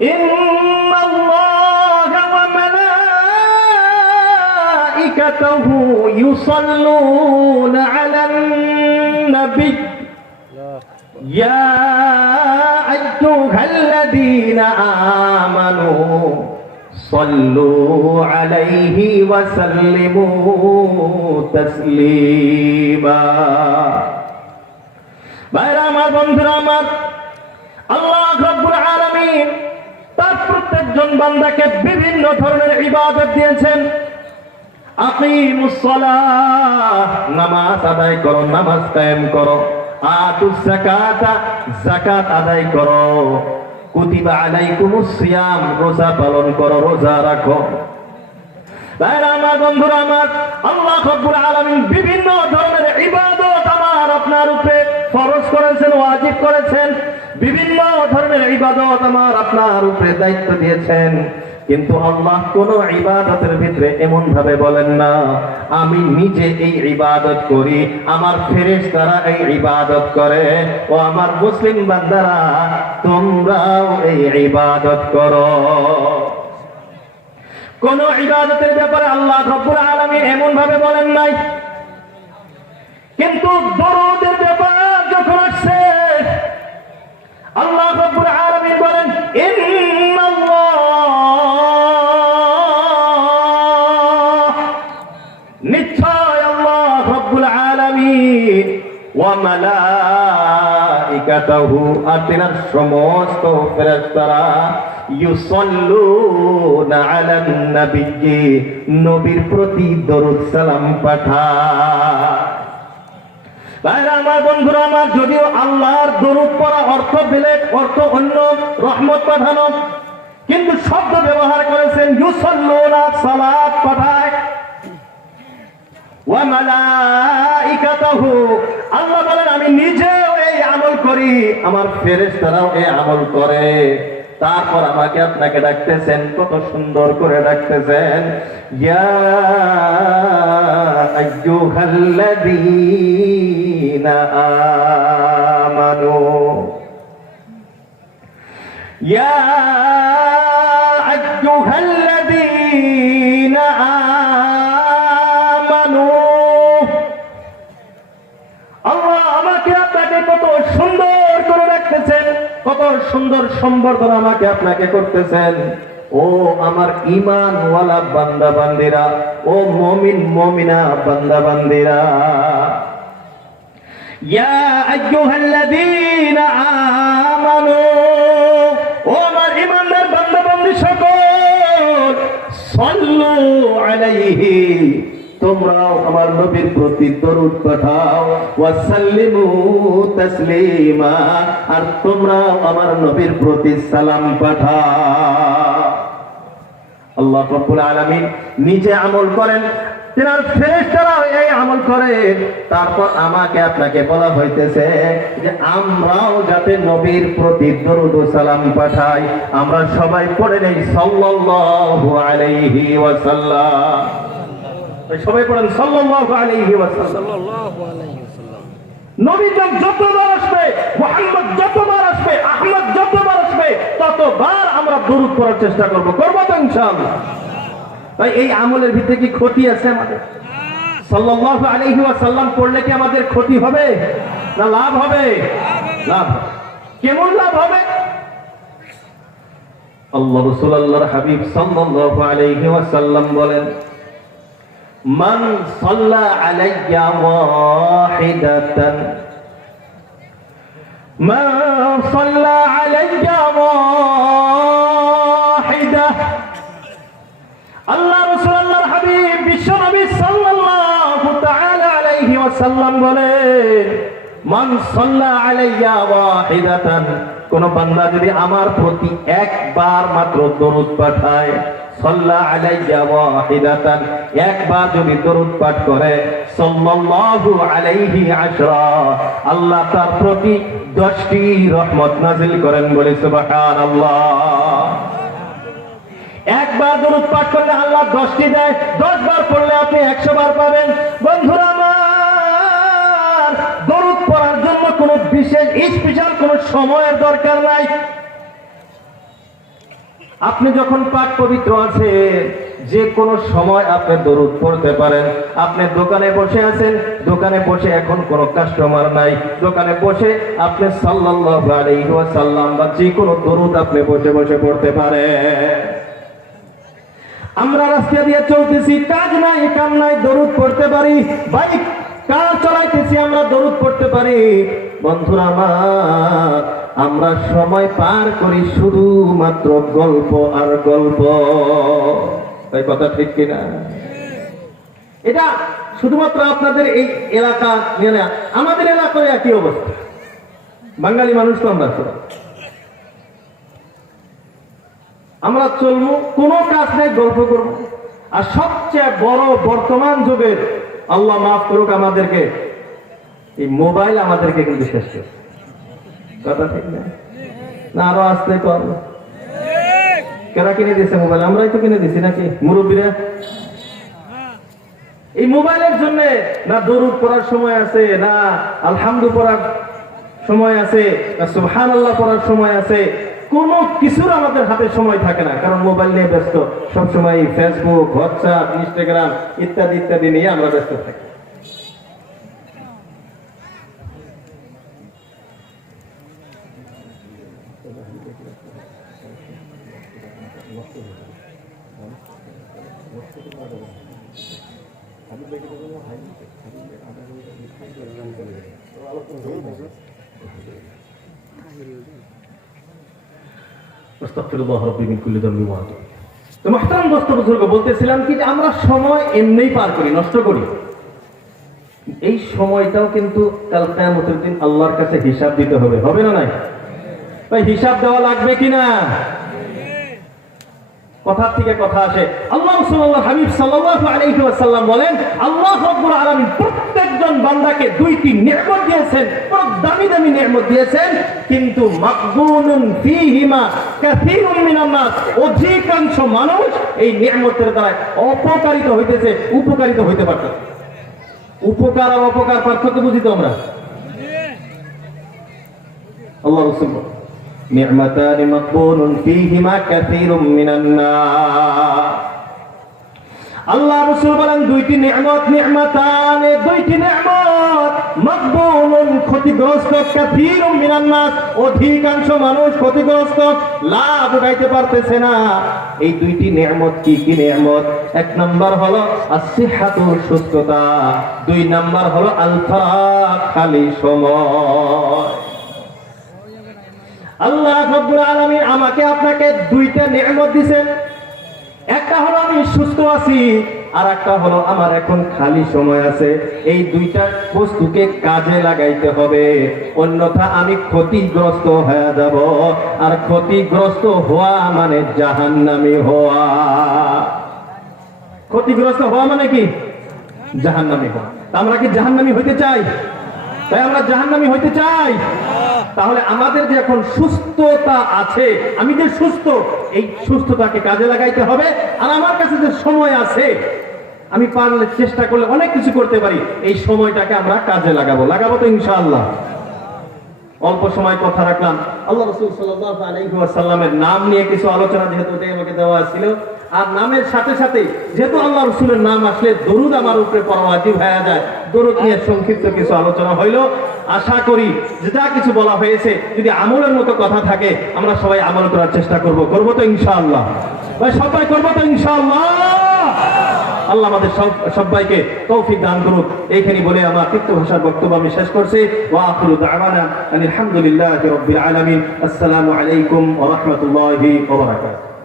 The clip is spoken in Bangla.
ইন্নাল্লাহা ওয়া মালাইকাতাহু ইউসাল্লুনা আলান নবী ইয়া আইয়ুহাল্লাযীনা আমানু সাল্লু আলাইহি ওয়া সাল্লিমু তাসলিমা। ভাইরা আমার, বন্ধুরা আমার, আল্লাহ রাব্বুল আলামিন তার প্রত্যেকজন বান্দাকে বিভিন্ন ধরনের ইবাদত দিয়েছেন। আকিমুস সালাহ, নামাজ আদায় করো, নামাজ কায়েম করো। আতুস যাকাতা, যাকাত আদায় করো। কুতিবা আলাইকুমুস সিয়াম, রোজা পালন করো, রোজা রাখো। ভাইরা আমার, বন্ধুরা আমার, আল্লাহ রাব্বুল আলামিন বিভিন্ন ধরনের ইবাদত আমার আপনার উপরে ফরজ করেছেন, ওয়াজিব করেছেন। বিভিন্ন ধরনের ইবাদত আমার আপনার উপরে দায়িত্ব দিয়েছেন। কিন্তু আল্লাহ কোন ইবাদতের ভিতরে এমন ভাবে বলেন না আমি নিজে এই ইবাদত করি, আমার ফেরেশতারা এই ইবাদত করে। ও আমার মুসলিম বান্দারা, তোমরাও এই ইবাদত করো। কোন ইবাদতের ব্যাপারে আল্লাহ রাব্বুল আলামিন এমন ভাবে বলেন নাই। কিন্তু দরুদের ব্যাপারে যখন আসছে, আল্লাহ রাব্বুল আলামিন বলেন ইন্নাল্লাহ, নিশ্চয় আল্লাহ রাব্বুল আলামিন ওয়া মালাইকাতাহু, আর তিনার সমস্ত ফেরেশতারা ইউসাল্লুনা আলান নবী, নবীর প্রতি দরুদ সালাম পাঠায়। ভাইরা আমার, বন্ধুরা আমার, যদিও আল্লাহর দরুদ পড়া অর্থ বেলেগ, অর্থ অন্য, রহমত পাঠানো, কিন্তু শব্দ ব্যবহার করেছেন ইউসাল্লুনা, সালাত পাঠায়। ওয়া মালাইকাতাহু, আল্লাহ বলেন আমি নিজেও এই আমল করি, আমার ফেরেশতারাও এই আমল করে। তারপর আমাকে আপনাকে ডাকতেছেন, কত সুন্দর করে ডাকতেছেন, ইয়া আইয়ুহাল্লাযীনা আমানু, ইয়া আইয়ুহাল্লাযীনা আমানু। আল্লাহ আমাকে আপনাকে কত সুন্দর করে রাখতেছেন, কত সুন্দর সম্বর্ধনা আমাকে আপনাকে করতেছেন। ও আমার ঈমানওয়ালা বান্দা বান্দিরা, ও মুমিন মুমিনা বান্দা বান্দিরা, ইয়া আইয়ুহাল্লাযীনা আমানু, ও আমার ঈমানদার বান্দা বান্দি সকল, সাল্লু আলাইহি, তোমরাও আমার নবীর প্রতি দরুদ পাঠাও, ওয়া সাল্লিমু তাসলিমা, আর তোমরাও আমার নবীর প্রতি সালাম পাঠাও। আল্লাহ রাব্বুল আলামিন নিজে আমল করেন, তিনার ফেরেশতারাও এই আমল করে। তারপর আমাকে আপনাকে বলা হইতেছে যে আমরাও যাতে নবীর প্রতি দরুদ ও সালাম পাঠাই। আমরা সবাই পড়ে নেই সাল্লাল্লাহু আলাইহি ওয়াসাল্লাম। সবাই পড়েন সাল্লাল্লাহু আলাইহি ওয়াসাল্লাম। নবী যতবার আসবে, মুহাম্মদ যতবার আসবে, আহমদ যতবার আসবে, ততবার আমরা দরুদ পড়ার চেষ্টা করব। করব তো ইনশাআল্লাহ। তাই এই আমলের ভিতরে কি ক্ষতি আছে আমাদের? সাল্লাল্লাহু আলাইহি ওয়াসাল্লাম পড়লে কি আমাদের ক্ষতি হবে না লাভ হবে? লাভ। কেমন লাভ হবে? আল্লাহ রাসূল, আল্লাহর হাবিব সাল্লাল্লাহু আলাইহি ওয়াসাল্লাম বলেন, মান সাল্লা আলাইয়া ওয়াহিদাতান, মান সাল্লা আলাইয়া ওয়াহিদা। আল্লাহ রাসূল, আল্লাহর হাবিব বিশ্ব নবী সাল্লাল্লাহু তাআলা আলাইহি ওয়াসাল্লাম বলেন, মান সাল্লা আলাইয়া ওয়াহিদাতান, কোন বান্দা যদি আমার প্রতি একবার মাত্র দরুদ পাঠায়, সাল্লা আলাইয়া ওয়াহিদাতান, একবার যদি দরুদ পাঠ করে, সাল্লাল্লাহু আলাইহি আশরা, আল্লাহ তার প্রতি 10টি রহমত নাযিল করেন। বলে সুবহানাল্লাহ। একবার দরুদ পাঠ করলে আল্লাহ 10টি দেয়, 10 বার পড়লে আপনি 100 বার পাবেন। বন্ধুরা আমার, দরুদ পড়ার জন্য কোনো বিশেষ স্পেশাল কোনো সময়ের দরকার নাই। আপনি যখন পাক পবিত্র আছে, যে কোনো সময় আপনি দরুদ পড়তে পারেন। আপনি দোকানে বসে আছেন, দোকানে বসে এখন কোনো কাস্টমার নাই, দোকানে বসে আপনি সাল্লাল্লাহু আলাইহি ওয়াসাল্লাম বা যে কোনো দরুদ আপনি বসে বসে পড়তে পারেন। আমরা রাস্তা দিয়ে চলতেছি, কাজ নাই কাম নাই, দরুদ পড়তে পারি। বাইক কার চালাইতেছি, আমরা দরুদ পড়তে পারি। বন্ধুরা আমার, আমরা সময় পার করি শুধুমাত্র গল্প আর গল্প। তাই কথা ঠিক কিনা? এটা শুধুমাত্র আপনাদের এই এলাকা নিয়ে না, আমাদের এলাকায় একই অবস্থা। বাঙালি মানুষ তো আমরা চলবো, কোনো কাজ নেই, গল্প করবো। আর সবচেয়ে বড় বর্তমান যুগের, আল্লাহ মাফ করুক আমাদেরকে, এই মোবাইল আমাদেরকে কিন্তু শেষ করে। কথা ঠিক না? আরো আসতে কর, কারা কিনে দিয়েছে মোবাইল? আমরাই তো কিনে দিছি নাকি, মুরব্বীরা? এই মোবাইলের জন্য না দরুদ পড়ার সময় আছে, না আলহামদু পড়ার সময় আছে, না সুবহানাল্লাহ পড়ার সময় আছে। কোনো কিছুর আমাদের হাতে সময় থাকে না, কারণ মোবাইল নিয়ে ব্যস্ত। সবসময় ফেসবুক, হোয়াটসঅ্যাপ, ইনস্টাগ্রাম ইত্যাদি ইত্যাদি নিয়ে আমরা ব্যস্ত থাকি। বলতেছিলাম কি, আমরা সময় এমনিই পার করি, নষ্ট করি। এই সময়টাও কিন্তু কাল কিয়ামতের দিন আল্লাহর কাছে হিসাব দিতে হবে, হবে না? নাই ভাই, হিসাব দেওয়া লাগবে কিনা? কথার থেকে কথা আসে। আল্লাহ রাসূলুল্লাহ হাবিব সাল্লাল্লাহু আলাইহি ওয়াসাল্লাম বলেন, আল্লাহ রাব্বুল আলামিন প্রত্যেকজন বান্দাকে দুইটি নিয়ামত দিয়েছেন, বড় দামি দামি নিয়ামত দিয়েছেন, কিন্তু মাকবুনুন ফীহিমা কাসীরুম মিনান নাস, অধিকাংশ মানুষ এই নিয়ামতের দ্বারা অপকারিত হইতেছে, উপকারিত হইতে পারতেছে। উপকার আর অপকার পার্থক্য বুঝি তো আমরা? আল্লাহ রাসূল নি'মাতানি মাকবুনুন ফীহিমা কাসীরুম মিনান নাস। আল্লাহ রাসূল বলেন দুইটি নিয়ামত, নি'মাতানি, দুইটি নিয়ামত, মাকবুনুন ক্ষতিগ্রস্ত, কাসীরুম মিনান নাস, অধিকাংশ মানুষ ক্ষতিগ্রস্ত, লাভ উঠাইতে পারতেছে না। এই দুইটি নিয়ামত কি কি নিয়ামত? এক নাম্বার হলো as-সিহহাতু, সুস্থতা। দুই নাম্বার হলো আল-ফারাগ, খালি সময়। আল্লাহ রাব্বুল আলামিন আমাকে আপনাকে দুইটা নিয়ামত দিয়েছেন। একটা হলো আমি সুস্থ আছি, আর একটা হলো আমার এখন খালি সময় আছে। এই দুইটা বস্তুকে কাজে লাগাইতে হবে, অন্যথা আমি ক্ষতিগ্রস্ত হয়ে যাব। আর ক্ষতিগ্রস্ত হওয়া মানে জাহান্নামী হওয়া। ক্ষতিগ্রস্ত হওয়া মানে কি? জাহান্নামী হওয়া। আমরা কি জাহান্নামী হইতে চাই? তাই আমরা জাহান্নামী হইতে চাই। তাহলে আমাদের যে এখন সুস্থতা আছে, আমি যে সুস্থ, এই সুস্থতাকে কাজে লাগাইতে হবে। আর আমার কাছে যে সময় আছে, আমি পারলে চেষ্টা করলে অনেক কিছু করতে পারি, এই সময়টাকে আমরা কাজে লাগাবো তো ইনশাআল্লাহ। অল্প সময় কথা রাখলাম। আল্লাহ রাসূল সাল্লাল্লাহু আলাইহি ওয়াসাল্লামের নাম নিয়ে কিছু আলোচনা যেহেতু আমাকে দেওয়া ছিল, আর নামের সাথে সাথে যেহেতু আল্লাহ রাসূলের নাম আসলে দরুদ আমার উপরে পড়া ওয়াজিব হয়ে যায়, দরুদ নিয়ে সংক্ষিপ্ত কিছু আলোচনা হইল। আশা করি যে যা কিছু বলা হয়েছে, যদি আমলের মতো কথা থাকে, আমরা সবাই আমল করার চেষ্টা করবো তো ইনশাআল্লাহ। ভাই সবাই করবো তো ইনশাআল্লাহ। আল্লাহ আমাদের সবাইকে তৌফিক দান করুক। এইখানে বলে আমার তিক্ত ভাষার বক্তব্য আমি শেষ করছি। ওয়া আখিরু দাওয়ানা আলহামদুলিল্লাহি রাব্বিল আলামিন। আসসালামু আলাইকুম ওয়া রাহমাতুল্লাহি ওয়া বারাকাতুহু।